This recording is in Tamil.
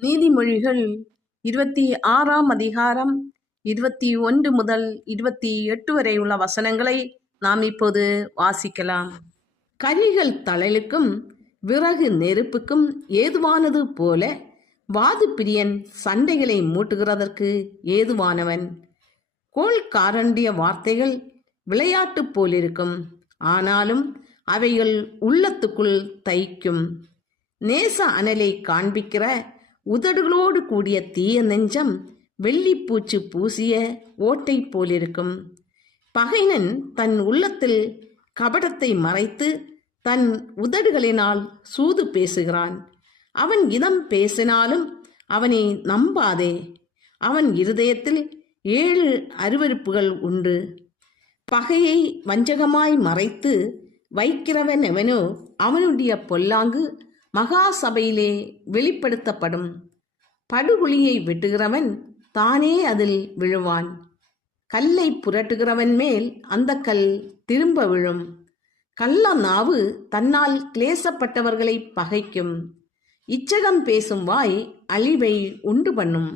நீதிமொழிகள் 26ஆம் அதிகாரம் 21 முதல் 28 வரை உள்ள வசனங்களை நாம் இப்போது வாசிக்கலாம். கரிகள் தழலுக்கும் விறகு நெருப்புக்கும் ஏதுவானது போல வாது பிரியன் சண்டைகளை மூட்டுகிறதற்கு ஏதுவானவன். கோள்காரனுடைய வார்த்தைகள் விளையாட்டு போலிருக்கும், ஆனாலும் அவைகள் உள்ளத்துக்குள் தைக்கும். நேச அனலை காண்பிக்கிற உதடுகளோடு கூடிய தீய நெஞ்சம் வெள்ளிப்பூச்சு பூசிய ஓட்டை போலிருக்கும். பகைவன் தன் உள்ளத்தில் கபடத்தை மறைத்து தன் உதடுகளினால் சூது பேசுகிறான். அவன் இதம் பேசினாலும் அவனை நம்பாதே. அவன் இருதயத்தில் 7 அருவருப்புகள் உண்டு. பகையை வஞ்சகமாய் மறைத்து வைக்கிறவன் எவனோ அவனுடைய பொல்லாங்கு மகா சபையிலே வெளிப்படுத்தப்படும். படுகுழியை வெட்டுகிறவன் தானே அதில் விழுவான். கல்லை புரட்டுகிறவன் மேல் அந்த கல் திரும்ப விழும். கள்ள நாவு தன்னால் கிளேசப்பட்டவர்களை பகைக்கும். இச்சகம் பேசும் வாய் அழிவை உண்டு பண்ணும்.